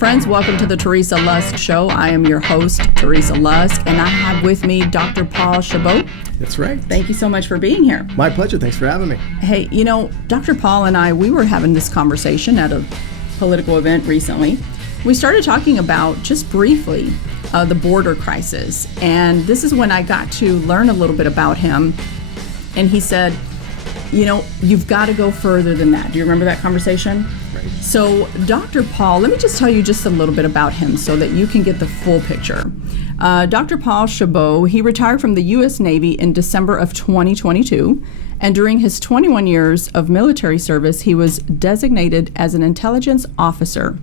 Friends, welcome to the Teresa Lusk Show. I am your host, Teresa Lusk, and I have with me Dr. Paul Chabot. That's right. Thank you so much for being here. My pleasure. Thanks for having me. Hey, you know, Dr. Paul and I, we were having this conversation at a political event recently. We started talking about, just briefly, the border crisis. And this is when I got to learn a little bit about him. And he said, you know, you've got to go further than that. Do you remember that conversation? Right. So Dr. Paul, let me just tell you just a little bit about him so that you can get the full picture. Dr. Paul Chabot, he retired from the U.S. Navy in December of 2022. And during his 21 years of military service, he was designated as an intelligence officer.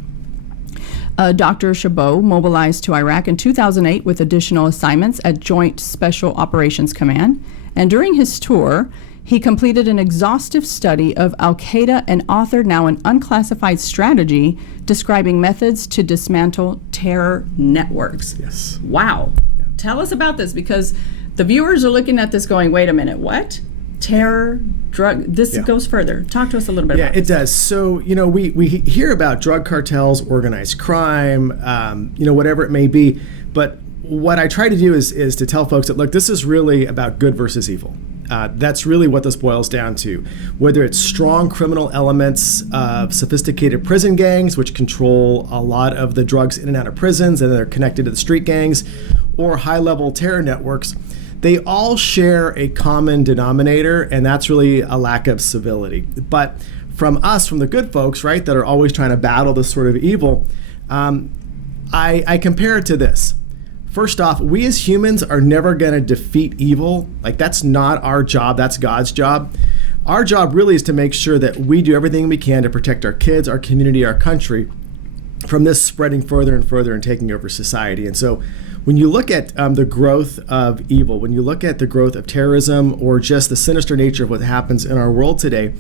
Dr. Chabot mobilized to Iraq in 2008 with additional assignments at Joint Special Operations Command. And during his tour, he completed an exhaustive study of Al-Qaeda and authored now an unclassified strategy describing methods to dismantle terror networks. Yes. Wow. Yeah. Tell us about this, because the viewers are looking at this going, wait a minute, what? Terror, drug, this goes further. Talk to us a little bit about it. Yeah, it does. So, you know, we hear about drug cartels, organized crime, whatever it may be. But what I try to do is to tell folks that, look, this is really about good versus evil. That's really what this boils down to. Whether it's strong criminal elements of sophisticated prison gangs, which control a lot of the drugs in and out of prisons, and they're connected to the street gangs, or high-level terror networks, they all share a common denominator, and that's really a lack of civility. But from us, from the good folks, right, that are always trying to battle this sort of evil, I compare it to this. First off, we as humans are never going to defeat evil. Like, that's not our job. That's God's job. Our job really is to make sure that we do everything we can to protect our kids, our community, our country from this spreading further and further and taking over society. And so when you look at the growth of evil, when you look at the growth of terrorism, or just the sinister nature of what happens in our world today,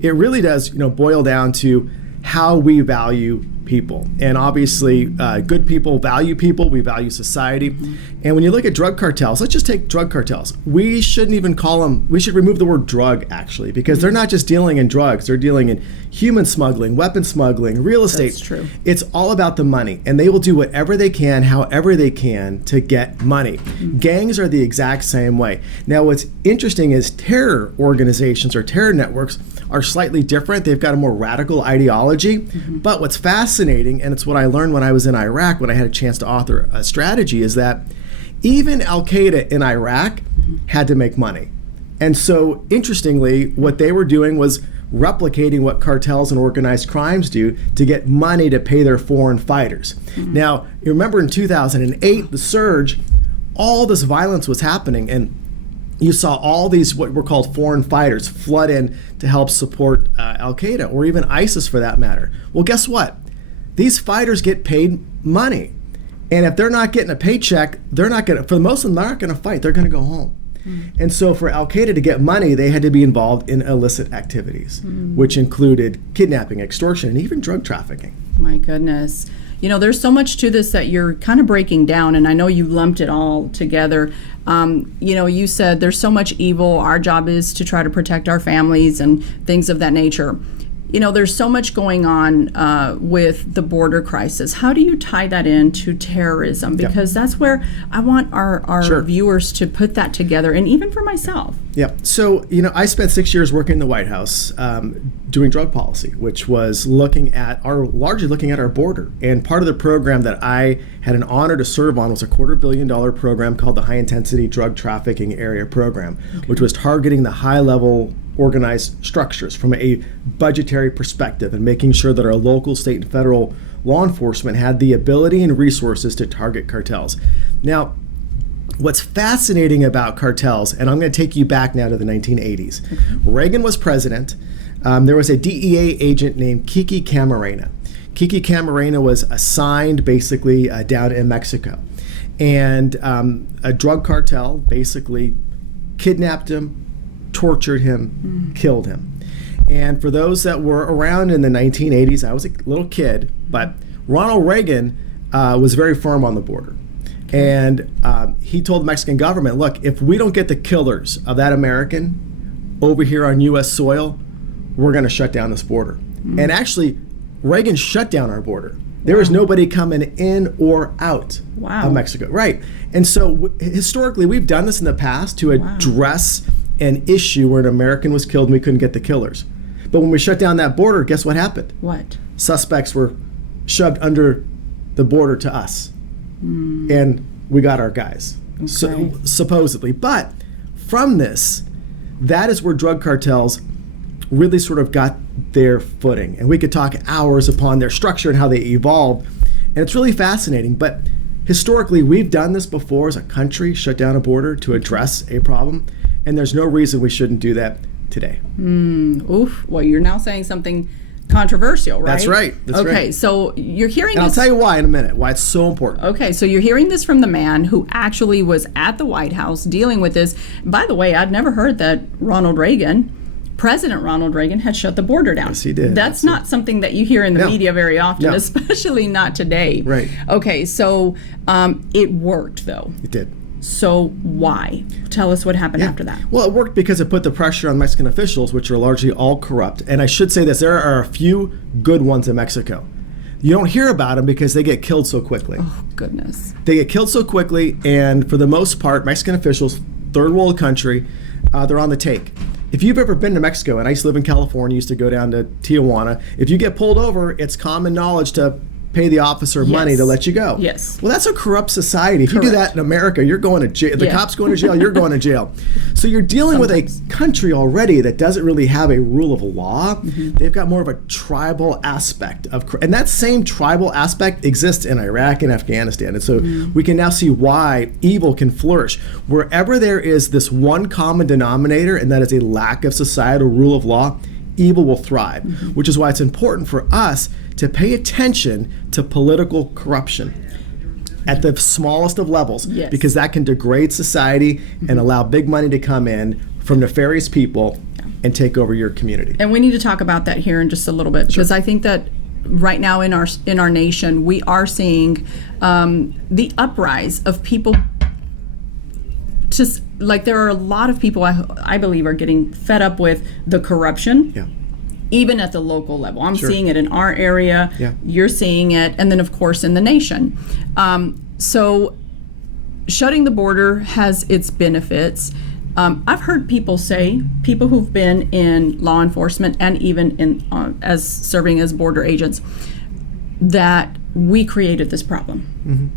it really does, boil down to how we value people. And obviously, good people value people. We value society. Mm-hmm. And when you look at drug cartels, let's just take drug cartels. We shouldn't even call them, we should remove the word drug, actually, because they're not just dealing in drugs. They're dealing in human smuggling, weapon smuggling, real estate. That's true. It's all about the money. And they will do whatever they can, however they can, to get money. Mm-hmm. Gangs are the exact same way. Now, what's interesting is terror organizations or terror networks are slightly different. They've got a more radical ideology. Mm-hmm. But what's fascinating, and it's what I learned when I was in Iraq, when I had a chance to author a strategy, is that even Al-Qaeda in Iraq had to make money. And so, interestingly, what they were doing was replicating what cartels and organized crimes do to get money to pay their foreign fighters. Mm-hmm. Now, you remember in 2008, the surge, all this violence was happening, and you saw all these what were called foreign fighters flood in to help support Al-Qaeda, or even ISIS for that matter. Well, guess what? These fighters get paid money. And if they're not getting a paycheck, they're not going to, for most of them, they're not going to fight. They're going to go home. And so for Al-Qaeda to get money, they had to be involved in illicit activities, which included kidnapping, extortion, and even drug trafficking. My goodness. There's so much to this that you're kind of breaking down, and I know you lumped it all together. You said there's so much evil. Our job is to try to protect our families and things of that nature. There's so much going on with the border crisis. How do you tie that into terrorism? Because that's where I want our viewers to put that together, and even for myself. Yeah. So, I spent 6 years working in the White House doing drug policy, which was largely looking at our border. And part of the program that I had an honor to serve on was a $250 million program called the High Intensity Drug Trafficking Area Program, which was targeting the high-level organized structures from a budgetary perspective and making sure that our local, state, and federal law enforcement had the ability and resources to target cartels. Now, what's fascinating about cartels, and I'm going to take you back now to the 1980s. Reagan was president. There was a DEA agent named Kiki Camarena. Kiki Camarena was assigned basically down in Mexico. And a drug cartel basically kidnapped him, tortured him, killed him. And for those that were around in the 1980s, I was a little kid, but Ronald Reagan was very firm on the border. And he told the Mexican government, look, if we don't get the killers of that American over here on U.S. soil, we're going to shut down this border. And actually, Reagan shut down our border. There was nobody coming in or out of Mexico. Right. And so historically, we've done this in the past to address an issue where an American was killed and we couldn't get the killers. But when we shut down that border, guess what happened? What? Suspects were shoved under the border to us. And we got our guys, supposedly. But from this, that is where drug cartels really sort of got their footing. And we could talk hours upon their structure and how they evolved. And it's really fascinating. But historically, we've done this before as a country, shut down a border to address a problem. And there's no reason we shouldn't do that today. Well, you're now saying something controversial, right? That's right. Okay, so you're hearing and this. I'll tell you why in a minute, why it's so important. Okay, so you're hearing this from the man who actually was at the White House dealing with this. By the way, I'd never heard that President Ronald Reagan had shut the border down. Yes, he did. That's not something that you hear in the media very often, especially not today. Right. Okay, so it worked, though. It did. So why? Tell us what happened after that. Well, it worked because it put the pressure on Mexican officials, which are largely all corrupt. And I should say this, there are a few good ones in Mexico. You don't hear about them because they get killed so quickly. Oh, goodness. They get killed so quickly, and for the most part, Mexican officials, third world country, they're on the take. If you've ever been to Mexico, and I used to live in California, used to go down to Tijuana, if you get pulled over, it's common knowledge to pay the officer money to let you go. Yes. Well, that's a corrupt society. If you do that in America, you're going to jail. The cops going to jail, you're going to jail. So you're dealing with a country already that doesn't really have a rule of law. They've got more of a tribal aspect and that same tribal aspect exists in Iraq and Afghanistan. And so we can now see why evil can flourish. Wherever there is this one common denominator, and that is a lack of societal rule of law, evil will thrive, which is why it's important for us to pay attention to political corruption at the smallest of levels, because that can degrade society and allow big money to come in from nefarious people and take over your community. And we need to talk about that here in just a little bit, because I think that right now in our nation, we are seeing the uprise of people. Just like there are a lot of people I believe are getting fed up with the corruption. Even at the local level. I'm seeing it in our area, you're seeing it, and then of course in the nation. So shutting the border has its benefits. I've heard people who've been in law enforcement and even in as serving as border agents, that we created this problem.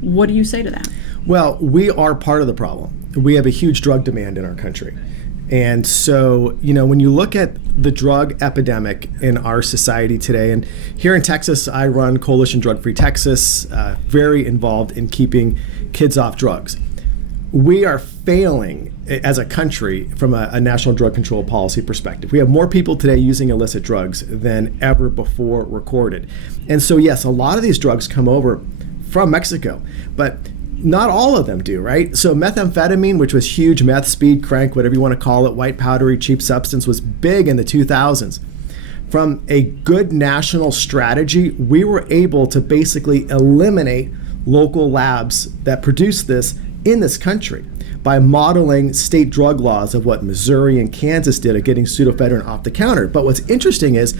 What do you say to that? Well, we are part of the problem. We have a huge drug demand in our country. And so, when you look at the drug epidemic in our society today, and here in Texas, I run Coalition Drug Free Texas, very involved in keeping kids off drugs. We are failing as a country from a national drug control policy perspective. We have more people today using illicit drugs than ever before recorded. And so, yes, a lot of these drugs come over from Mexico, but not all of them do, right? So methamphetamine, which was huge, meth, speed, crank, whatever you want to call it, white powdery, cheap substance, was big in the 2000s. From a good national strategy, we were able to basically eliminate local labs that produce this in this country by modeling state drug laws of what Missouri and Kansas did at getting pseudoephedrine off the counter. But what's interesting is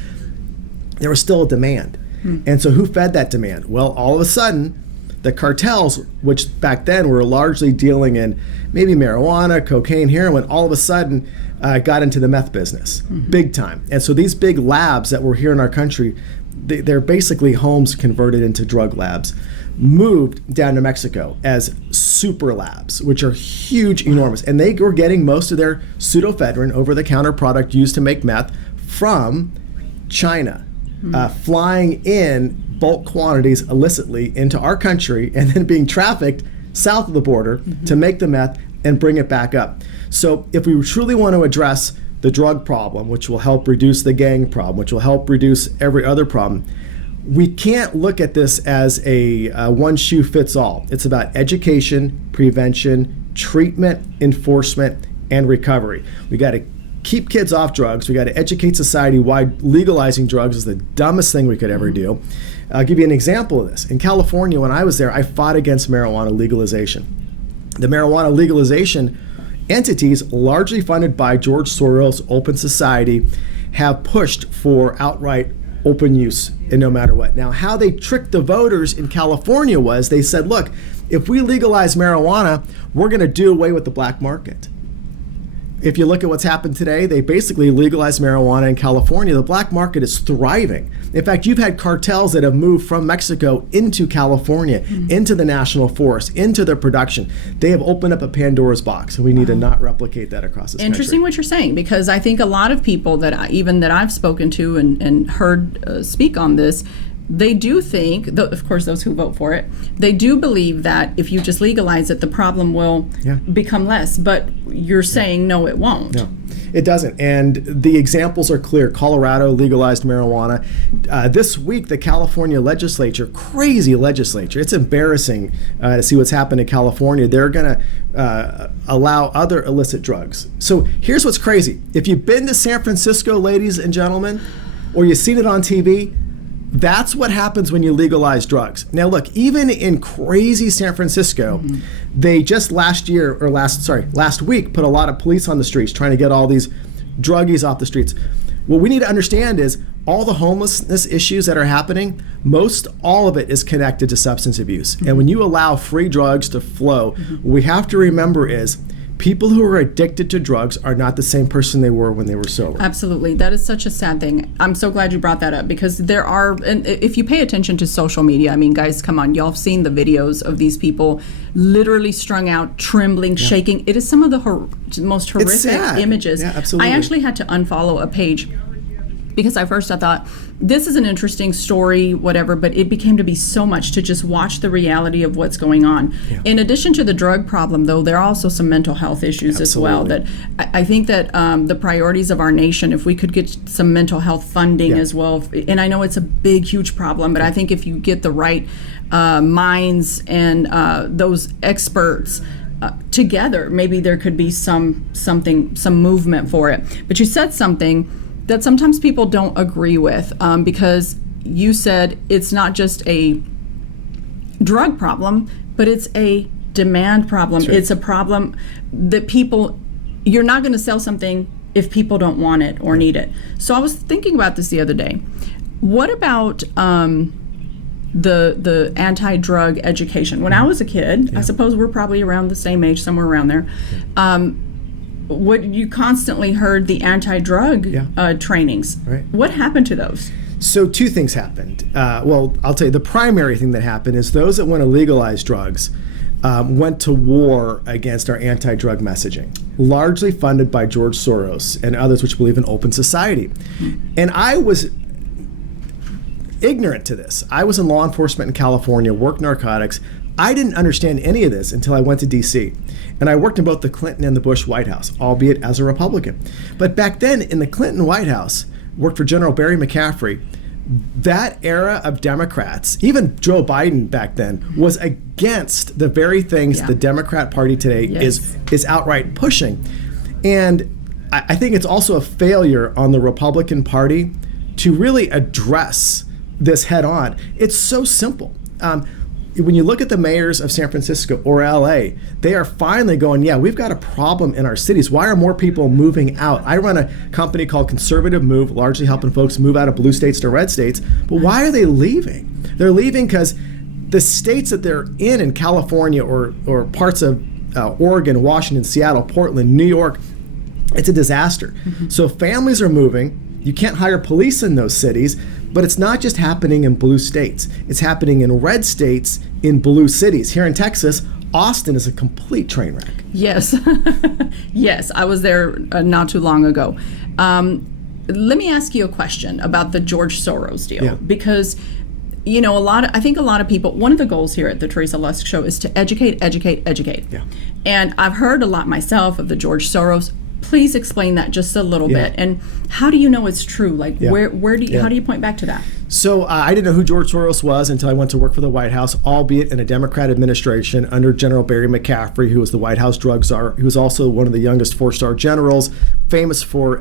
there was still a demand. And so who fed that demand? Well, all of a sudden, the cartels, which back then were largely dealing in maybe marijuana, cocaine, heroin, all of a sudden got into the meth business, big time. And so these big labs that were here in our country, they're basically homes converted into drug labs, moved down to Mexico as super labs, which are huge, enormous. And they were getting most of their pseudoephedrine, over-the-counter product used to make meth, from China, flying in bulk quantities illicitly into our country and then being trafficked south of the border to make the meth and bring it back up. So if we truly want to address the drug problem, which will help reduce the gang problem, which will help reduce every other problem, we can't look at this as a one shoe fits all. It's about education, prevention, treatment, enforcement, and recovery. We got to keep kids off drugs. We got to educate society why legalizing drugs is the dumbest thing we could ever do. I'll give you an example of this. In California, when I was there, I fought against marijuana legalization. The marijuana legalization entities, largely funded by George Soros' Open Society, have pushed for outright open use and no matter what. Now, how they tricked the voters in California was they said, look, if we legalize marijuana, we're going to do away with the black market. If you look at what's happened today, they basically legalized marijuana in California. The black market is thriving. In fact, you've had cartels that have moved from Mexico into California, into the national forest, into their production. They have opened up a Pandora's box, and we need to not replicate that across this Interesting country. what you're saying, because I think a lot of people that I've spoken to and heard speak on this, they do think, of course, those who vote for it, they do believe that if you just legalize it, the problem will become less. But you're saying, no, it won't. No, it doesn't. And the examples are clear. Colorado legalized marijuana. This week, the California legislature, crazy legislature, it's embarrassing to see what's happened in California. They're going to allow other illicit drugs. So here's what's crazy. If you've been to San Francisco, ladies and gentlemen, or you've seen it on TV, that's what happens when you legalize drugs. Now, look, even in crazy San Francisco, they just last week put a lot of police on the streets trying to get all these druggies off the streets. What we need to understand is all the homelessness issues that are happening, most all of it is connected to substance abuse. And when you allow free drugs to flow, what we have to remember is people who are addicted to drugs are not the same person they were when they were sober. Absolutely. That is such a sad thing. I'm so glad you brought that up, because there are, and if you pay attention to social media, I mean, guys, come on, y'all have seen the videos of these people literally strung out, trembling, shaking. It is some of the most horrific images. Yeah, absolutely. I actually had to unfollow a page because at first I thought, this is an interesting story, whatever, but it became to be so much to just watch the reality of what's going on. Yeah. In addition to the drug problem, though, there are also some mental health issues as well. That I think that the priorities of our nation, if we could get some mental health funding as well, and I know it's a big, huge problem, but I think if you get the right minds and those experts together, maybe there could be some movement for it. But you said something that sometimes people don't agree with, because you said it's not just a drug problem, but it's a demand problem. Right. It's a problem that you're not going to sell something if people don't want it or need it. So I was thinking about this the other day. What about the anti-drug education? When I was a kid, I suppose we're probably around the same age, somewhere around there, you constantly heard the anti-drug trainings. Right. What happened to those? So two things happened. Well, I'll tell you, the primary thing that happened is those that want to legalize drugs went to war against our anti-drug messaging, largely funded by George Soros and others which believe in open society. And I was ignorant to this. I was in law enforcement in California, worked narcotics. I didn't understand any of this until I went to D.C. And I worked in both the Clinton and the Bush White House, albeit as a Republican. But back then, in the Clinton White House, worked for General Barry McCaffrey, that era of Democrats, even Joe Biden back then, was against the very things the Democrat Party today is outright pushing. And I think it's also a failure on the Republican Party to really address this head on. It's so simple. When you look at the mayors of San Francisco or LA, they are finally going, we've got a problem in our cities. Why are more people moving out? I run a company called Conservative Move, largely helping folks move out of blue states to red states. But why are they leaving? They're leaving because the states that they're in California or parts of Oregon, Washington, Seattle, Portland, New York, it's a disaster. So families are moving. You can't hire police in those cities, but it's not just happening in blue states. It's happening in red states in blue cities. Here in Texas, Austin is a complete train wreck. Yes. Yes, I was there not too long ago. Let me ask you a question about the George Soros deal, because I think a lot of people, one of the goals here at the Teresa Lusk Show is to educate. Yeah. And I've heard a lot myself of the George Soros. Please explain that just a little bit. And how do you know it's true? Like, where do you, how do you point back to that? So I didn't know who George Soros was until I went to work for the White House, albeit in a Democrat administration under General Barry McCaffrey, who was the White House drug czar. He was also one of the youngest four-star generals, famous for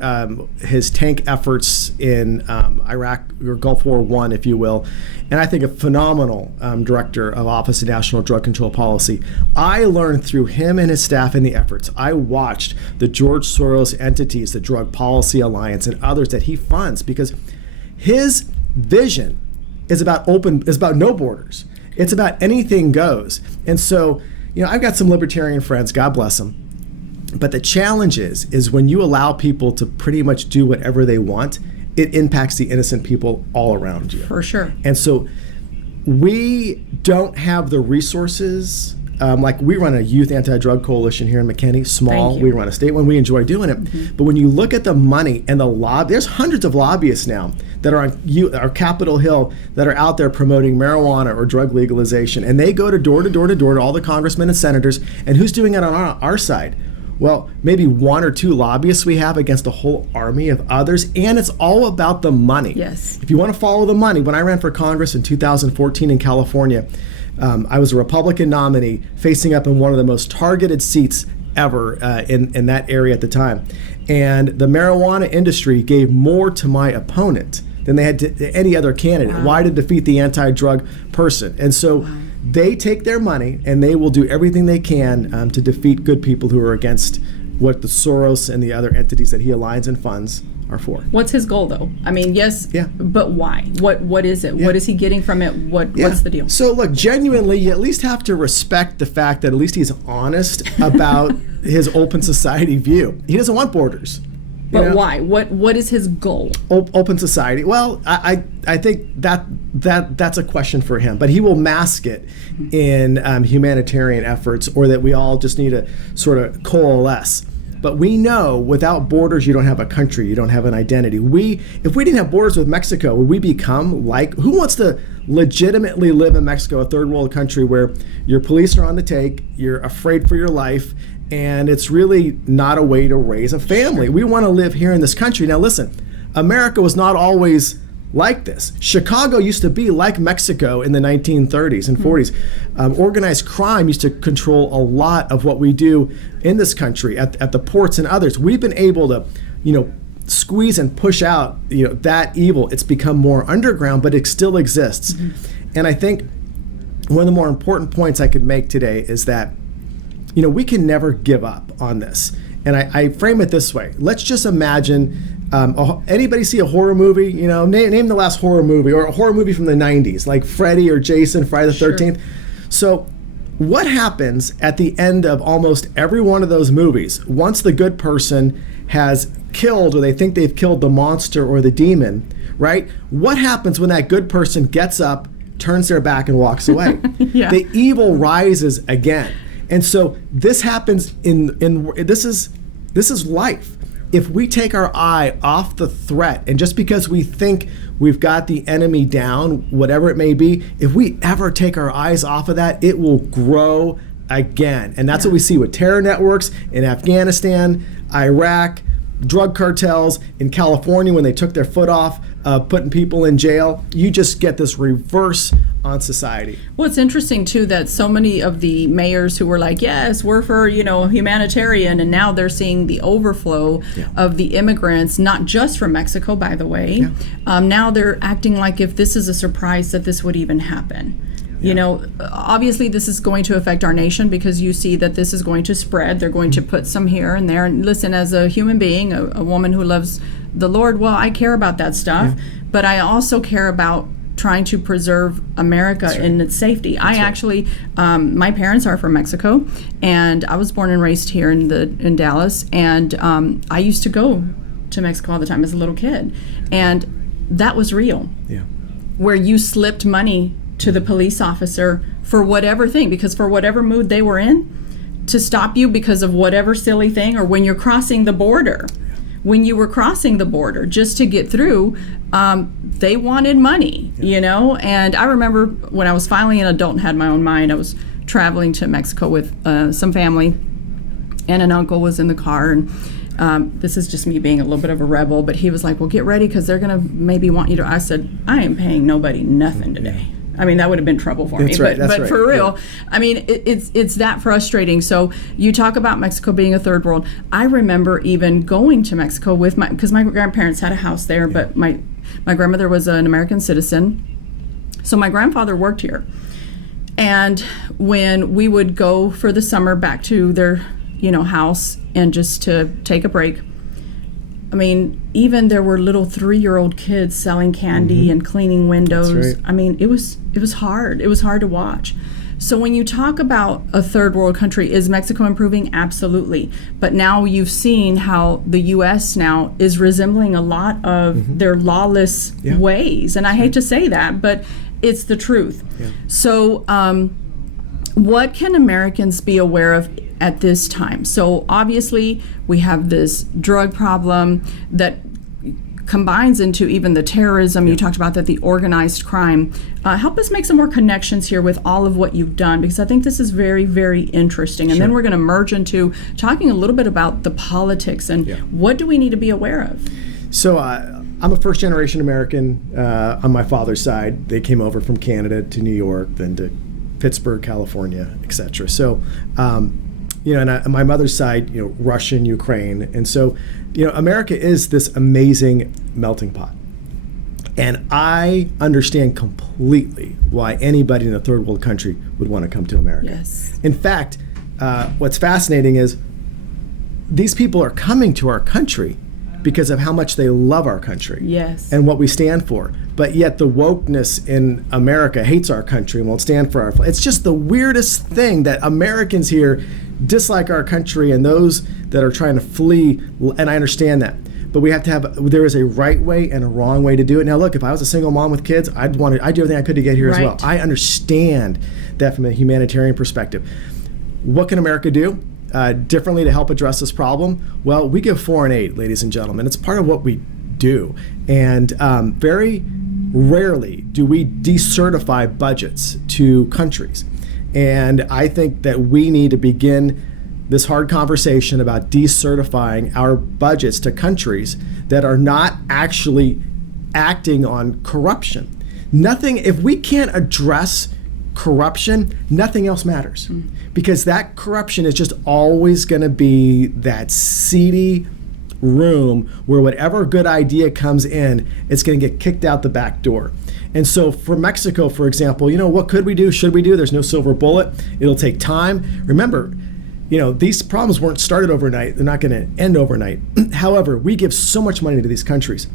his tank efforts in Iraq, or Gulf War I, if you will. And I think a phenomenal director of Office of National Drug Control Policy. I learned through him and his staff and the efforts. I watched the George Soros entities, the Drug Policy Alliance and others that he funds, because his vision is about no borders. It's about anything goes. And so, I've got some libertarian friends, God bless them. But the challenge is when you allow people to pretty much do whatever they want, it impacts the innocent people all around you. For sure. And so we don't have the resources. Like we run a youth anti-drug coalition here in McKinney, small. We run a state one. We enjoy doing it. Mm-hmm. But when you look at the money and the there's hundreds of lobbyists now that are on Capitol Hill that are out there promoting marijuana or drug legalization. And they go to door to all the congressmen and senators. And who's doing it on our side? Well, maybe one or two lobbyists we have against a whole army of others, and it's all about the money. Yes. If you want to follow the money, when I ran for Congress in 2014 in California, I was a Republican nominee facing up in one of the most targeted seats ever in that area at the time. And the marijuana industry gave more to my opponent than they had to any other candidate. Wow. Why? To defeat the anti-drug person. And so they take their money and they will do everything they can to defeat good people who are against what the Soros and the other entities that he aligns and funds are for. What's his goal, though? I mean, yes, but why? What is it? Yeah. What is he getting from it? What's the deal? So look, genuinely, you at least have to respect the fact that at least he's honest about his open society view. He doesn't want borders. But why? What is his goal? Open society. Well, I think that's a question for him. But he will mask it in humanitarian efforts, or that we all just need to sort of coalesce. But we know without borders, you don't have a country, you don't have an identity. If we didn't have borders with Mexico, would we become like, who wants to legitimately live in Mexico, a third world country where your police are on the take, you're afraid for your life, and it's really not a way to raise a family? We want to live here in this country. Now listen, America was not always like this. Chicago used to be like Mexico in the 1930s and 40s. Organized crime used to control a lot of what we do in this country at the ports and others. We've been able to, squeeze and push out, that evil. It's become more underground, but it still exists. Mm-hmm. And I think one of the more important points I could make today is that, we can never give up on this. And I frame it this way. Let's just imagine, anybody see a horror movie? Name the last horror movie, or a horror movie from the 90s, like Freddy or Jason, Friday the 13th. Sure. So what happens at the end of almost every one of those movies, once the good person has killed, or they think they've killed the monster or the demon, right? What happens when that good person gets up, turns their back, and walks away? Yeah. The evil rises again. And so this happens this is life. If we take our eye off the threat, and just because we think we've got the enemy down, whatever it may be, if we ever take our eyes off of that, it will grow again. And that's what we see with terror networks in Afghanistan, Iraq, drug cartels in California when they took their foot off putting people in jail. You just get this reverse on society. Well, it's interesting too that so many of the mayors who were like, yes, we're for humanitarian, and now they're seeing the overflow of the immigrants, not just from Mexico, by the way. Now they're acting like if this is a surprise that this would even happen. Obviously this is going to affect our nation, because you see that this is going to spread. They're going to put some here and there. And listen, as a human being, a woman who loves the Lord, well, I care about that stuff, but I also care about trying to preserve America in its safety. I actually, my parents are from Mexico, and I was born and raised here in Dallas, and I used to go to Mexico all the time as a little kid, and that was real. Where you slipped money to the police officer for whatever thing, because for whatever mood they were in, to stop you because of whatever silly thing, or when you're crossing the border. When you were crossing the border just to get through, they wanted money, And I remember when I was finally an adult and had my own mind, I was traveling to Mexico with some family, and an uncle was in the car, and this is just me being a little bit of a rebel, but he was like, well, get ready, because they're going to maybe want you to. I said, I ain't paying nobody nothing today. I mean, that would have been trouble for me, but for real, I mean, it's that frustrating. So you talk about Mexico being a third world. I remember even going to Mexico with because my grandparents had a house there, but my grandmother was an American citizen, so my grandfather worked here. And when we would go for the summer back to their, house, and just to take a break, I mean, even there were little 3-year-old kids selling candy and cleaning windows. That's right. I mean, it was hard. It was hard to watch. So when you talk about a third world country, is Mexico improving? Absolutely. But now you've seen how the U.S. now is resembling a lot of their lawless ways. And I hate to say that, but it's the truth. Yeah. So what can Americans be aware of at this time? So obviously we have this drug problem that combines into even the terrorism. You talked about that, the organized crime. Help us make some more connections here with all of what you've done, because I think this is very, very interesting. And then we're going to merge into talking a little bit about the politics and what do we need to be aware of? So I'm a first-generation American on my father's side. They came over from Canada to New York, then to Pittsburgh, California, etc. So, and my mother's side, Russian, Ukraine. And so, America is this amazing melting pot. And I understand completely why anybody in a third world country would want to come to America. Yes. In fact, what's fascinating is these people are coming to our country because of how much they love our country. Yes. And what we stand for. But yet the wokeness in America hates our country and won't stand for our flag. It's just the weirdest thing that Americans here dislike our country, and those that are trying to flee, and I understand that. But we have to have, there is a right way and a wrong way to do it. Now look, if I was a single mom with kids, I'd do everything I could to get here as well. I understand that from a humanitarian perspective. What can America do differently to help address this problem? Well, we give foreign aid, ladies and gentlemen. It's part of what we do. And very rarely do we decertify budgets to countries. And I think that we need to begin this hard conversation about decertifying our budgets to countries that are not actually acting on corruption. If we can't address corruption, nothing else matters. Because that corruption is just always going to be that seedy room where whatever good idea comes in, it's going to get kicked out the back door. And so for Mexico, for example, what could we do? Should we do? There's no silver bullet. It'll take time. Remember, these problems weren't started overnight. They're not going to end overnight. However, we give so much money to these countries.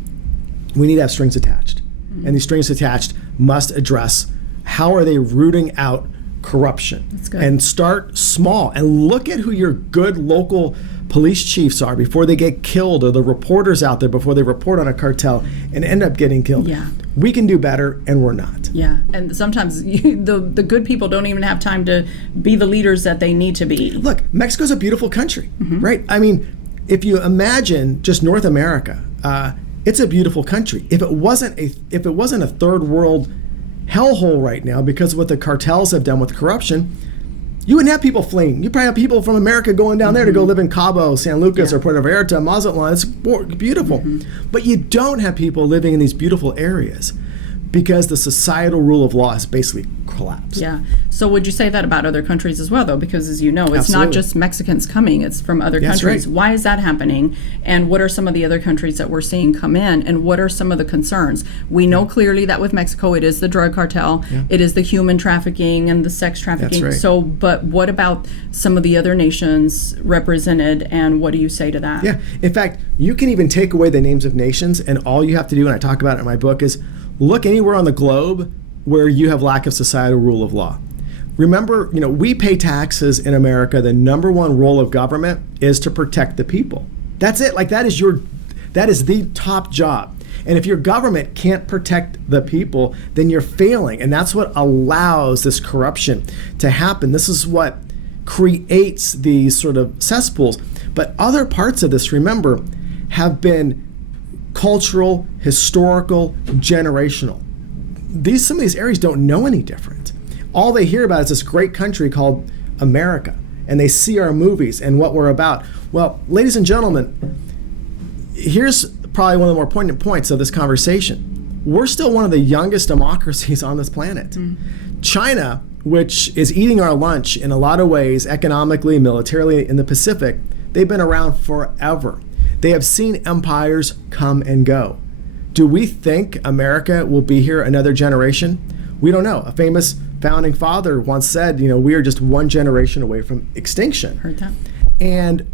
We need to have strings attached. And these strings attached must address how are they rooting out corruption. That's good. And start small and look at who your good local police chiefs are before they get killed, or the reporters out there before they report on a cartel and end up getting killed. Yeah. We can do better, and we're not. Yeah, and sometimes the good people don't even have time to be the leaders that they need to be. Look, Mexico's a beautiful country, right? I mean, if you imagine just North America, it's a beautiful country. If it wasn't a third world hellhole right now because of what the cartels have done with corruption, you wouldn't have people fleeing. You probably have people from America going down there to go live in Cabo, San Lucas, or Puerto Vallarta, Mazatlan. It's beautiful. But you don't have people living in these beautiful areas because the societal rule of law has basically collapsed. Yeah. So would you say that about other countries as well, though? Because as you know, it's not just Mexicans coming, it's from other countries. Right. Why is that happening? And what are some of the other countries that we're seeing come in? And what are some of the concerns? We know clearly that with Mexico, it is the drug cartel, it is the human trafficking and the sex trafficking. That's right. So, but what about some of the other nations represented, and what do you say to that? Yeah. In fact, you can even take away the names of nations, and all you have to do, and I talk about it in my book, is look anywhere on the globe where you have lack of societal rule of law. Remember, we pay taxes in America. The number one role of government is to protect the people. That's it. That is the top job. And if your government can't protect the people, then you're failing. And that's what allows this corruption to happen. This is what creates these sort of cesspools. But other parts of this, remember, have been cultural, historical, generational. Some of these areas don't know any different. All they hear about is this great country called America, and they see our movies and what we're about. Well, ladies and gentlemen, here's probably one of the more poignant points of this conversation. We're still one of the youngest democracies on this planet. China, which is eating our lunch in a lot of ways, economically, militarily, in the Pacific, they've been around forever. They have seen empires come and go. Do we think America will be here another generation? We don't know. A famous founding father once said, we are just one generation away from extinction. Heard that. And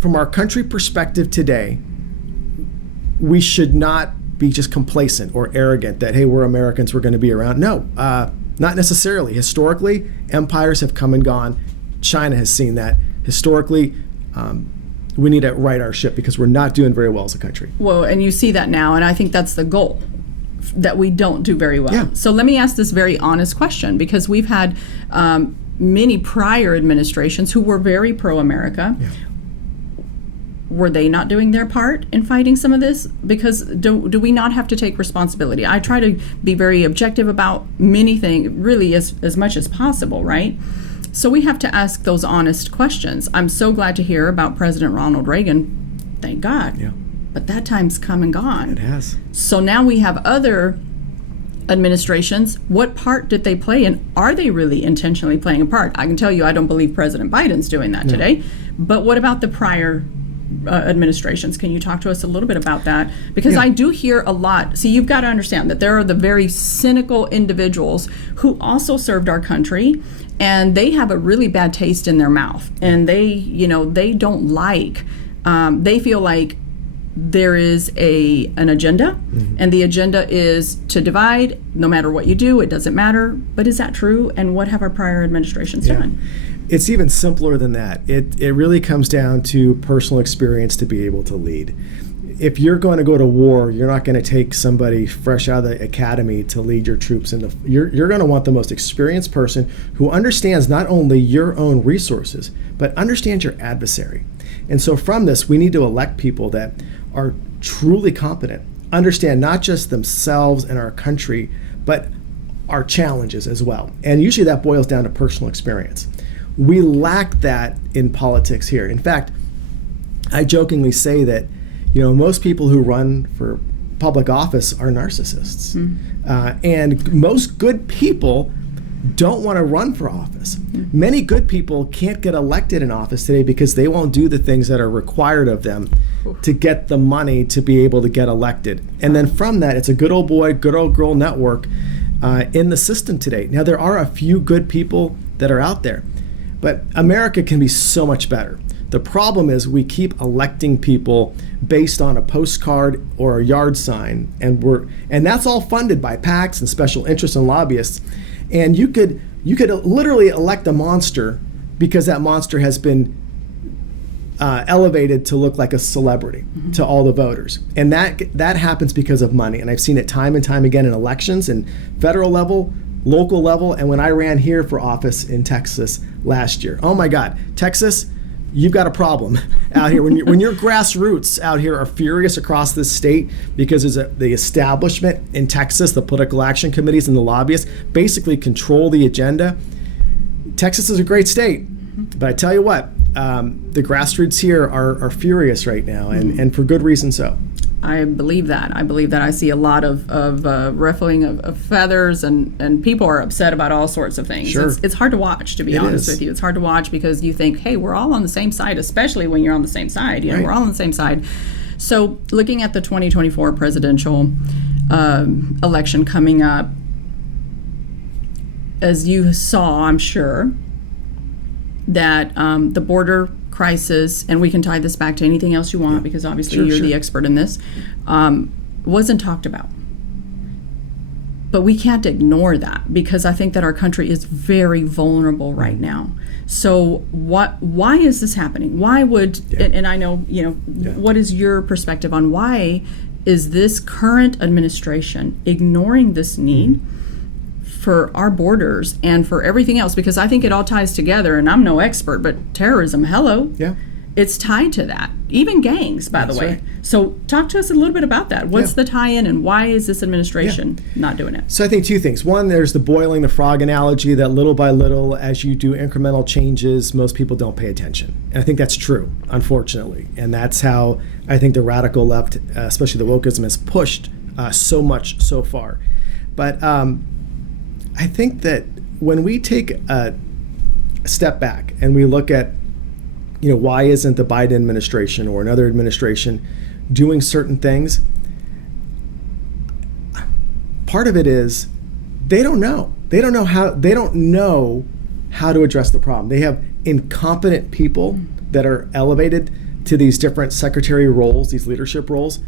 from our country perspective today, we should not be just complacent or arrogant that, hey, we're Americans, we're going to be around. No, not necessarily. Historically, empires have come and gone. China has seen that. Historically, we need to right our ship because we're not doing very well as a country. Well, and you see that now, and I think that's the goal, that we don't do very well. Yeah. So let me ask this very honest question, because we've had many prior administrations who were very pro-America. Yeah. Were they not doing their part in fighting some of this? Because do we not have to take responsibility? I try to be very objective about many things, really as much as possible, right? So we have to ask those honest questions. I'm so glad to hear about President Ronald Reagan. Thank God. Yeah. But that time's come and gone. It has. So now we have other administrations. What part did they play, and are they really intentionally playing a part? I can tell you I don't believe President Biden's doing that today. But what about the prior administrations? Can you talk to us a little bit about that? Because I do hear a lot. See, you've got to understand that there are the very cynical individuals who also served our country, and they have a really bad taste in their mouth, and they don't like, they feel like there is an agenda, and the agenda is to divide. No matter what you do, it doesn't matter. But is that true? And what have our prior administrations done? It's even simpler than that. It really comes down to personal experience to be able to lead. If you're going to go to war, you're not going to take somebody fresh out of the academy to lead your troops. You're going to want the most experienced person who understands not only your own resources, but understands your adversary. And so from this, we need to elect people that are truly competent, understand not just themselves and our country, but our challenges as well. And usually that boils down to personal experience. We lack that in politics here. In fact, I jokingly say that, most people who run for public office are narcissists. And most good people don't want to run for office. Many good people can't get elected in office today because they won't do the things that are required of them to get the money to be able to get elected. And then from that, it's a good old boy, good old girl network in the system today. Now, there are a few good people that are out there, but America can be so much better. The problem is we keep electing people based on a postcard or a yard sign, and that's all funded by PACs and special interests and lobbyists. And you could literally elect a monster because that monster has been elevated to look like a celebrity to all the voters, and that happens because of money. And I've seen it time and time again in elections, and federal level, local level, and when I ran here for office in Texas last year. Oh my God, Texas, you've got a problem out here. When your grassroots out here are furious across this state because the establishment in Texas, the political action committees and the lobbyists basically control the agenda. Texas is a great state, but I tell you what, the grassroots here are furious right now, and for good reason so. I believe that. I see a lot of ruffling of feathers, and people are upset about all sorts of things. Sure. It's hard to watch, to be honest with you. It's hard to watch because you think, hey, we're all on the same side, especially when you're on the same side. Right. We're all on the same side. So looking at the 2024 presidential election coming up, as you saw, I'm sure, that the border crisis, and we can tie this back to anything else you want because obviously you're the expert in this, wasn't talked about. But we can't ignore that because I think that our country is very vulnerable right now. So why is this happening? Why would, and I know, what is your perspective on why is this current administration ignoring this need for our borders and for everything else? Because I think it all ties together, and I'm no expert, but terrorism, hello. Yeah. It's tied to that. Even gangs, by the way. Right. So talk to us a little bit about that. What's the tie-in, and why is this administration not doing it? So I think two things. One, there's the boiling the frog analogy that little by little, as you do incremental changes, most people don't pay attention. And I think that's true, unfortunately. And that's how I think the radical left, especially the wokeism, has pushed so much so far. But I think that when we take a step back and we look at, why isn't the Biden administration or another administration doing certain things? Part of it is they don't know. They don't know how to address the problem. They have incompetent people that are elevated to these different secretary roles, these leadership roles,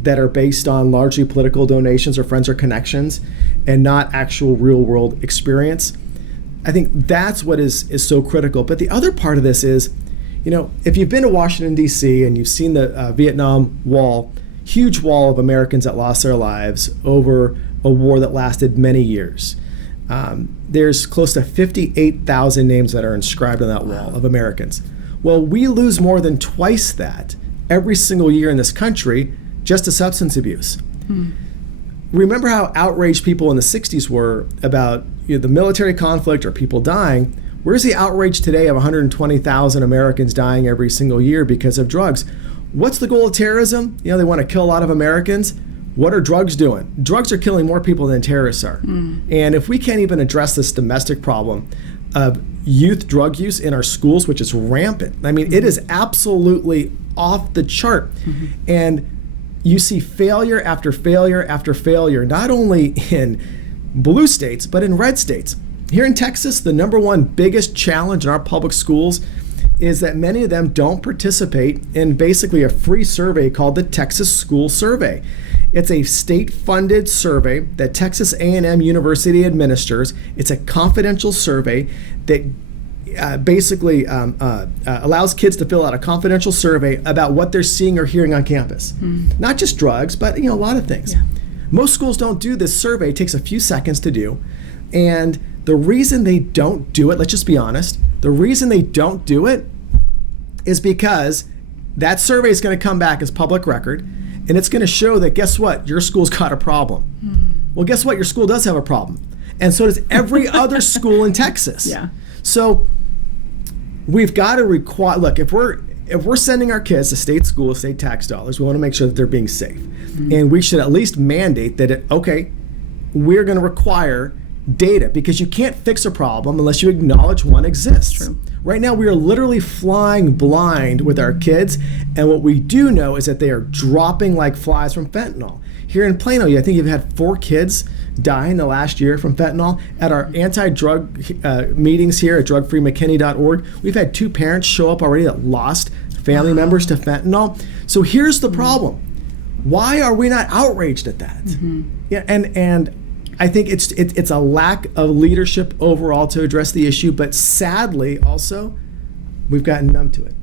that are based on largely political donations or friends or connections and not actual real world experience. I think that's what is so critical. But the other part of this is, if you've been to Washington, D.C. and you've seen the Vietnam Wall, huge wall of Americans that lost their lives over a war that lasted many years. There's close to 58,000 names that are inscribed on that wall of Americans. Well, we lose more than twice that every single year in this country just to substance abuse. Remember how outraged people in the 60s were about the military conflict or people dying. Where's the outrage today of 120,000 Americans dying every single year because of drugs? What's the goal of terrorism? They want to kill a lot of Americans. What are drugs doing? Drugs are killing more people than terrorists are. And if we can't even address this domestic problem of youth drug use in our schools, which is rampant, it is absolutely off the chart. And you see failure after failure after failure, not only in blue states, but in red states. Here in Texas, the number one biggest challenge in our public schools is that many of them don't participate in basically a free survey called the Texas School Survey. It's a state-funded survey that Texas A&M University administers. It's a confidential survey that basically allows kids to fill out a confidential survey about what they're seeing or hearing on campus. Not just drugs, but a lot of things. Most schools don't do this survey. It takes a few seconds to do. And the reason they don't do it, let's just be honest, the reason they don't do it is because that survey is going to come back as public record, and it's going to show that, guess what, your school's got a problem. Well, guess what, your school does have a problem. And so does every other school in Texas. So we've got to require, look, if we're sending our kids to state school, state tax dollars, we want to make sure that they're being safe. And we should at least mandate that, we're going to require data, because you can't fix a problem unless you acknowledge one exists. True. Right now, we are literally flying blind with our kids, and what we do know is that they are dropping like flies from fentanyl. Here in Plano, I think you've had 4 kids die in the last year from fentanyl. At our anti-drug meetings here at drugfreemckinney.org, we've had 2 parents show up already that lost family members to fentanyl. So here's the problem. Why are we not outraged at that? And I think it's a lack of leadership overall to address the issue, but sadly also we've gotten numb to it.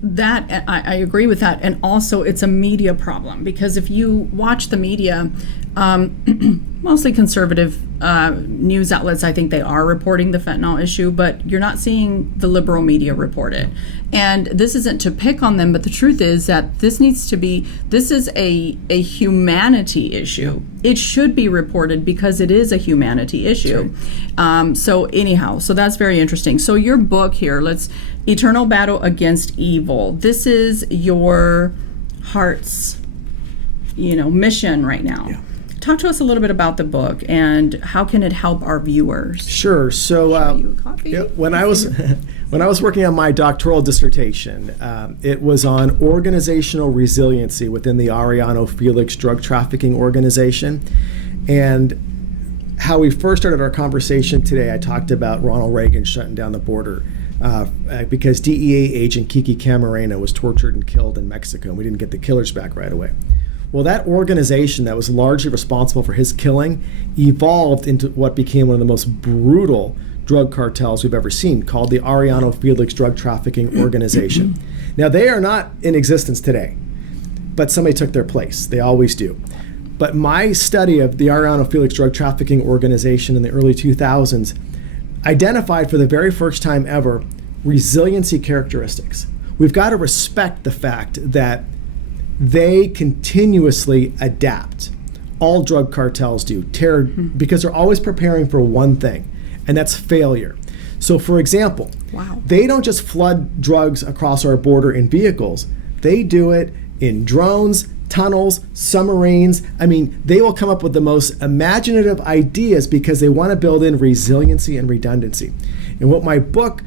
That, I agree with that. And also it's a media problem, because if you watch the media, mostly conservative news outlets, I think they are reporting the fentanyl issue, but you're not seeing the liberal media report it. And this isn't to pick on them, but the truth is that this is a humanity issue. It should be reported because it is a humanity issue. So that's very interesting. So your book here, Eternal Battle Against Evil. This is your heart's, mission right now. Talk to us a little bit about the book and how can it help our viewers? Sure. So when I was working on my doctoral dissertation, it was on organizational resiliency within the Arellano Felix drug trafficking organization. And how we first started our conversation today, I talked about Ronald Reagan shutting down the border because DEA agent Kiki Camarena was tortured and killed in Mexico, and we didn't get the killers back right away. Well, that organization that was largely responsible for his killing evolved into what became one of the most brutal drug cartels we've ever seen, called the Arellano Felix Drug Trafficking Organization. Now, they are not in existence today, but somebody took their place. They always do. But my study of the Arellano Felix Drug Trafficking Organization in the early 2000s identified for the very first time ever resiliency characteristics. We've got to respect the fact that they continuously adapt. All drug cartels do, because they're always preparing for one thing, and that's failure. So, for example, they don't just flood drugs across our border in vehicles. They do it in drones, tunnels, submarines. They will come up with the most imaginative ideas because they want to build in resiliency and redundancy. And what my book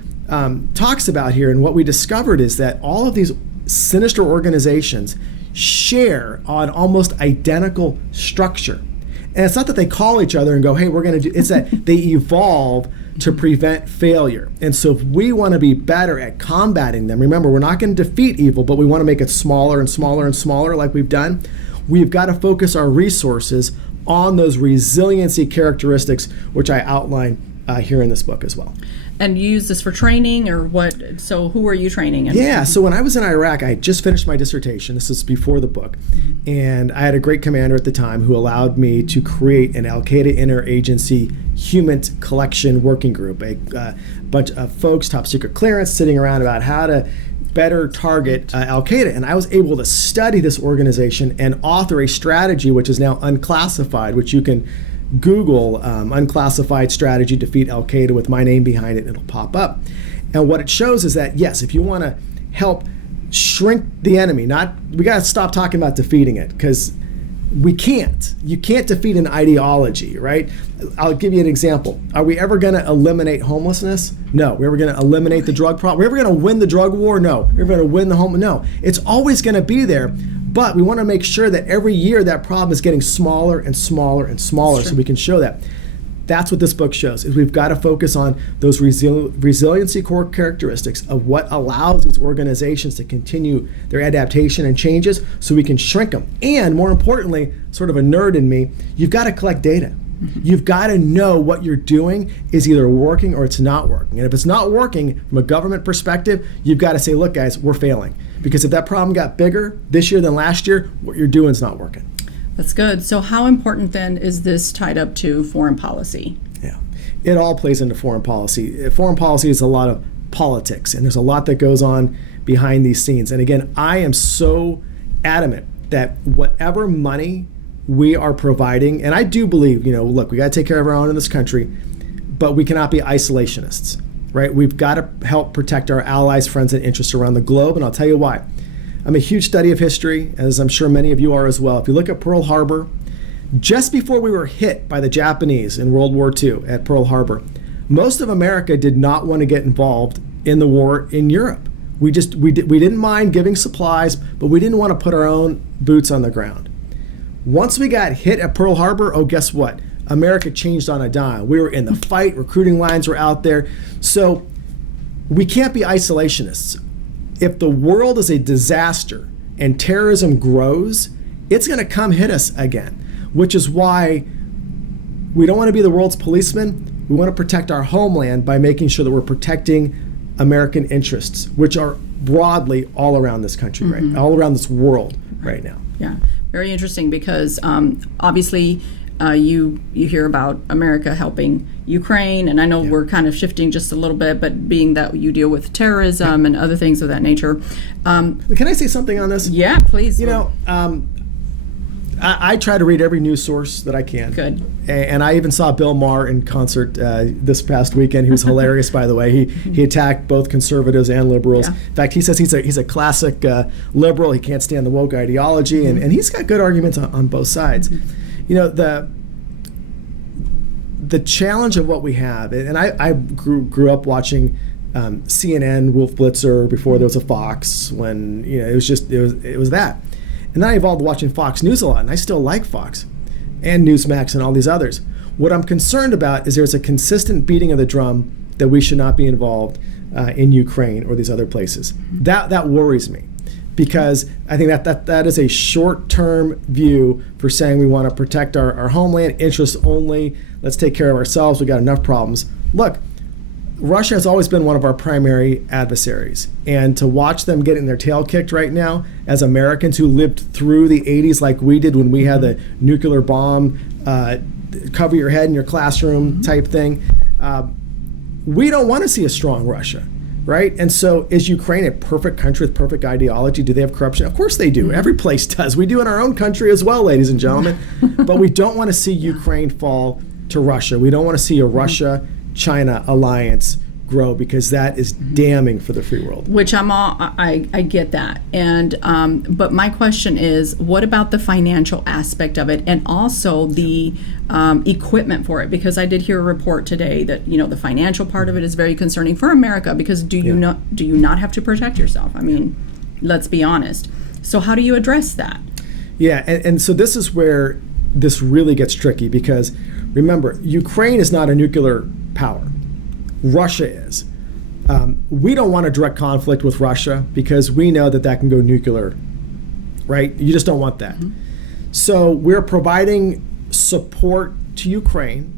talks about here, and what we discovered, is that all of these sinister organizations share on almost identical structure. And it's not that they call each other and go, hey, we're going to do, it's that they evolve to prevent failure. And so if we want to be better at combating them, remember, we're not going to defeat evil, but we want to make it smaller and smaller and smaller like we've done. we've got to focus our resources on those resiliency characteristics, which I outline here in this book as well. And you use this for training or what? So who are you training? Yeah, so when I was in Iraq, I just finished my dissertation. This is before the book. And I had a great commander at the time who allowed me to create an Al-Qaeda interagency human collection working group, a bunch of folks, top secret clearance, sitting around about how to better target Al-Qaeda. And I was able to study this organization and author a strategy which is now unclassified, which you can Google unclassified strategy defeat Al-Qaeda with my name behind it, it'll pop up. And what it shows is that, yes, if you want to help shrink the enemy, we got to stop talking about defeating it, because you can't defeat an ideology, right? I'll give you an example. Are we ever going to eliminate homelessness? No. We're ever going to eliminate the drug problem? We're ever going to win the drug war? No. We're going to win the No. It's always going to be there. But we want to make sure that every year that problem is getting smaller and smaller and smaller, so we can show that. That's what this book shows, is we've got to focus on those resiliency core characteristics of what allows these organizations to continue their adaptation and changes so we can shrink them. And more importantly, sort of a nerd in me, you've got to collect data. You've got to know what you're doing is either working or it's not working. And if it's not working from a government perspective, you've got to say, look, guys, we're failing. Because if that problem got bigger this year than last year, what you're doing is not working. That's good. So how important then is this tied up to foreign policy? Yeah, it all plays into foreign policy. Foreign policy is a lot of politics, and there's a lot that goes on behind these scenes. And again, I am so adamant that whatever money we are providing, and I do believe, look, we got to take care of our own in this country, but we cannot be isolationists, right? We've got to help protect our allies, friends, and interests around the globe, and I'll tell you why. I'm a huge study of history, as I'm sure many of you are as well. If you look at Pearl Harbor, just before we were hit by the Japanese in World War II at Pearl Harbor, most of America did not want to get involved in the war in Europe. We didn't mind giving supplies, but we didn't want to put our own boots on the ground. Once we got hit at Pearl Harbor, guess what? America changed on a dime. We were in the fight, recruiting lines were out there. So we can't be isolationists. If the world is a disaster and terrorism grows, it's going to come hit us again, which is why we don't want to be the world's policeman. We want to protect our homeland by making sure that we're protecting American interests, which are broadly all around this country, right? All around this world right now. Yeah, very interesting, because obviously you hear about America helping Ukraine, and I know we're kind of shifting just a little bit, but being that you deal with terrorism and other things of that nature. Can I say something on this? Yeah, please. I try to read every news source that I can. Good. And I even saw Bill Maher in concert this past weekend. He was hilarious, by the way. He attacked both conservatives and liberals. Yeah. In fact, he says he's a classic liberal. He can't stand the woke ideology, and he's got good arguments on both sides. The challenge of what we have, and I grew up watching CNN, Wolf Blitzer, before there was a Fox, when it was that. And then I evolved to watching Fox News a lot, and I still like Fox and Newsmax and all these others. What I'm concerned about is there's a consistent beating of the drum that we should not be involved in Ukraine or these other places. That worries me, because I think that is a short-term view for saying we want to protect our homeland interests only. Let's take care of ourselves. We got enough problems. Look, Russia has always been one of our primary adversaries, and to watch them getting their tail kicked right now as Americans who lived through the 80s like we did when we had the nuclear bomb, cover your head in your classroom type thing, we don't want to see a strong Russia, right? And so is Ukraine a perfect country with perfect ideology? Do they have corruption? Of course they do. Every place does. We do in our own country as well, ladies and gentlemen. But we don't want to see Ukraine fall to Russia. We don't want to see a Russia-China alliance grow, because that is damning for the free world. Which I get that, and but my question is, what about the financial aspect of it, and also the equipment for it? Because I did hear a report today that the financial part of it is very concerning for America, because do you not have to protect yourself? I mean, let's be honest. So how do you address that? Yeah, and so this is where this really gets tricky, because remember, Ukraine is not a nuclear power. Russia is. We don't want a direct conflict with Russia, because we know that can go nuclear, right? You just don't want that. So we're providing support to Ukraine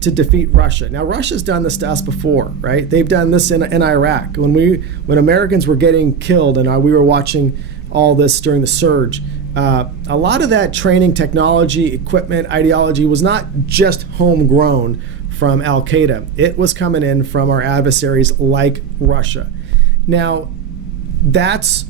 to defeat Russia. Now, Russia's done this to us before, right? They've done this in Iraq. When Americans were getting killed and we were watching all this during the surge, a lot of that training, technology, equipment, ideology was not just homegrown from Al-Qaeda. It was coming in from our adversaries like Russia. Now, that's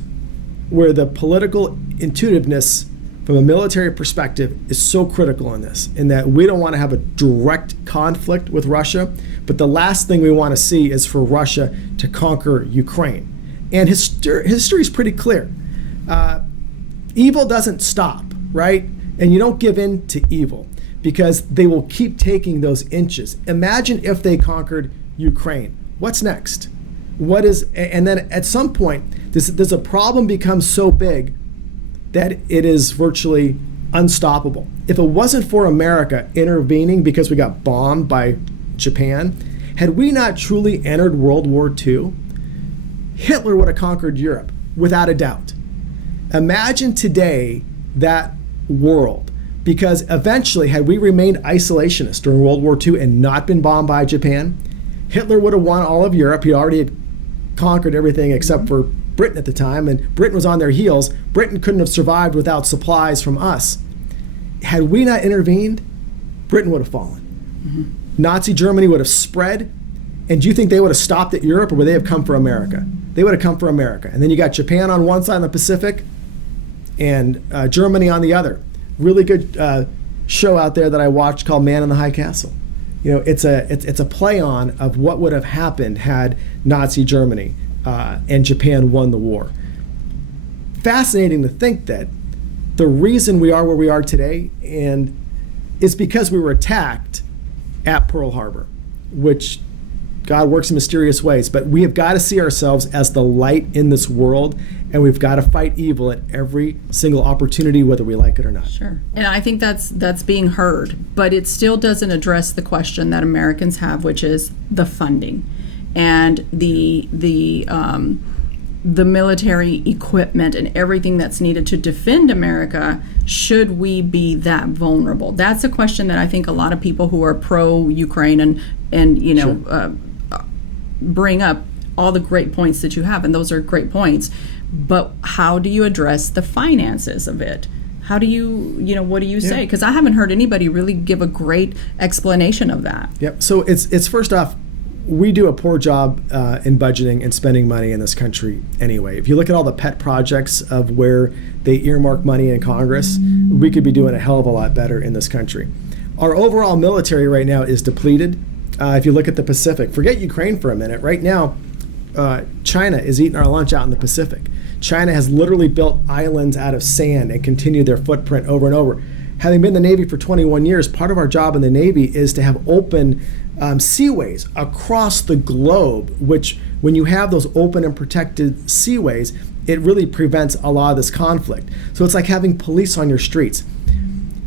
where the political intuitiveness from a military perspective is so critical in this, in that we don't want to have a direct conflict with Russia, but the last thing we want to see is for Russia to conquer Ukraine. And history is pretty clear. Evil doesn't stop, right? And you don't give in to evil because they will keep taking those inches. Imagine if they conquered Ukraine. What's next? And then at some point, does a problem become so big that it is virtually unstoppable? If it wasn't for America intervening because we got bombed by Japan, had we not truly entered World War II, Hitler would have conquered Europe, without a doubt. Imagine today that world, because eventually, had we remained isolationist during World War II and not been bombed by Japan, Hitler would have won all of Europe. He already had conquered everything except for Britain at the time, and Britain was on their heels. Britain couldn't have survived without supplies from us. Had we not intervened, Britain would have fallen. Mm-hmm. Nazi Germany would have spread, and do you think they would have stopped at Europe, or would they have come for America? They would have come for America. And then you got Japan on one side of the Pacific, and Germany on the other. Really good show out there that I watched called Man in the High Castle. It's a play on of what would have happened had Nazi Germany and Japan won the war. Fascinating to think that the reason we are where we are today is because we were attacked at Pearl Harbor, which God works in mysterious ways, but we have got to see ourselves as the light in this world, and we've got to fight evil at every single opportunity, whether we like it or not. Sure. And I think that's being heard, but it still doesn't address the question that Americans have, which is the funding and the military equipment and everything that's needed to defend America. Should we be that vulnerable? That's a question that I think a lot of people who are pro-Ukraine and Sure. Bring up all the great points that you have, and those are great points. But how do you address the finances of it? How do what do you say? Because I haven't heard anybody really give a great explanation of that. Yep. So it's first off, we do a poor job in budgeting and spending money in this country anyway. If you look at all the pet projects of where they earmark money in Congress, we could be doing a hell of a lot better in this country. Our overall military right now is depleted. If you look at the Pacific, forget Ukraine for a minute. Right now, China is eating our lunch out in the Pacific. China has literally built islands out of sand and continued their footprint over and over. Having been in the Navy for 21 years, part of our job in the Navy is to have open seaways across the globe, which when you have those open and protected seaways, it really prevents a lot of this conflict. So it's like having police on your streets.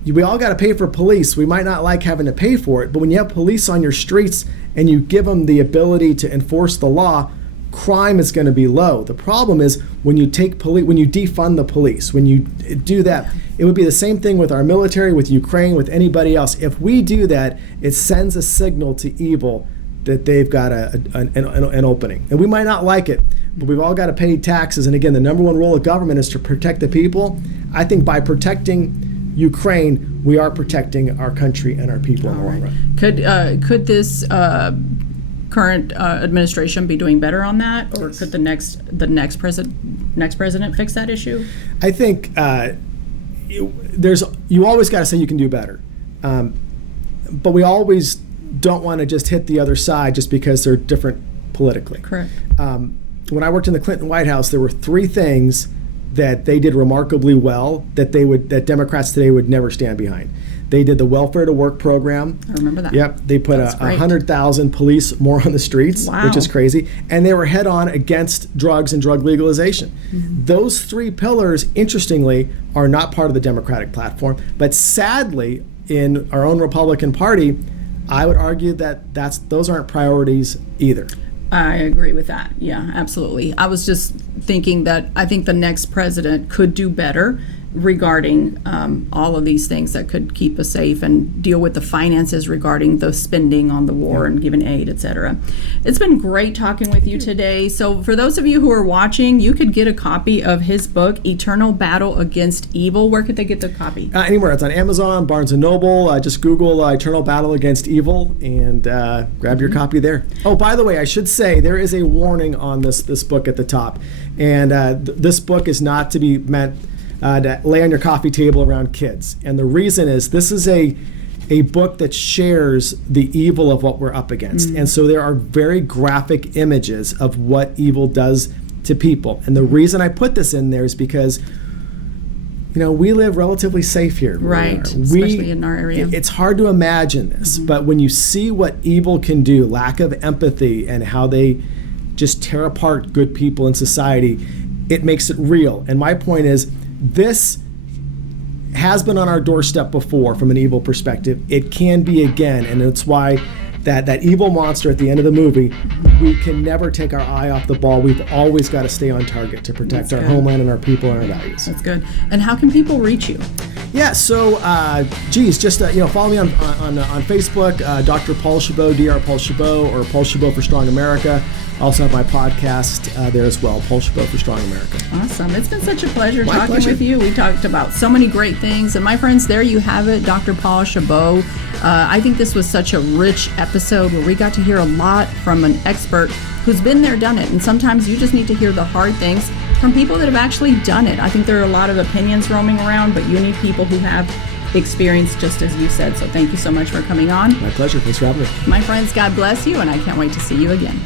We all got to pay for police. We might not like having to pay for it, but when you have police on your streets and you give them the ability to enforce the law, crime is going to be low. The problem is when you when you defund the police, when you do that, it would be the same thing with our military, with Ukraine, with anybody else. If we do that, it sends a signal to evil that they've got an opening. And we might not like it, but we've all got to pay taxes. And again, the number one role of government is to protect the people. I think by protecting Ukraine, we are protecting our country and our people in the long run. Could this current administration be doing better on that, or could the next president fix that issue? I think you always got to say you can do better, but we always don't want to just hit the other side just because they're different politically. Correct. When I worked in the Clinton White House, there were three things that they did remarkably well that Democrats today would never stand behind. They did the welfare to work program. I remember that. Yep. They put 100,000 police more on the streets, wow, which is crazy. And they were head on against drugs and drug legalization. Mm-hmm. Those three pillars, interestingly, are not part of the Democratic platform. But sadly, in our own Republican Party, I would argue that those aren't priorities either. I agree with that. Yeah, absolutely. I was just thinking that I think the next president could do better regarding all of these things that could keep us safe, and deal with the finances regarding the spending on the war and giving aid, etc. It's been great talking with you today. So for those of you who are watching, you could get a copy of his book, Eternal Battle Against Evil. Where could they get the copy? Anywhere. It's on Amazon, Barnes & Noble. Just Google Eternal Battle Against Evil and grab your copy there. Oh, by the way, I should say there is a warning on this book at the top. And this book is not to be meant to lay on your coffee table around kids. And the reason is this is a book that shares the evil of what we're up against. And so there are very graphic images of what evil does to people. And the reason I put this in there is because, we live relatively safe here. Right, especially in our area. It's hard to imagine this, but when you see what evil can do, lack of empathy, and how they just tear apart good people in society, it makes it real. And my point is, this has been on our doorstep before from an evil perspective. It can be again, and it's why that evil monster at the end of the movie, we can never take our eye off the ball. We've always got to stay on target to protect our homeland and our people and our values. That's good. And how can people reach you? Yeah, so, just, follow me on Facebook, Dr. Paul Chabot, Dr. Paul Chabot, or Paul Chabot for Strong America. I also have my podcast there as well, Paul Chabot for Strong America. Awesome. It's been such a pleasure talking with you. We talked about so many great things. And my friends, there you have it, Dr. Paul Chabot. I think this was such a rich episode where we got to hear a lot from an expert who's been there, done it. And sometimes you just need to hear the hard things from people that have actually done it. I think there are a lot of opinions roaming around, but you need people who have experience, just as you said. So thank you so much for coming on. My pleasure. Thanks for having me. My friends, God bless you, and I can't wait to see you again.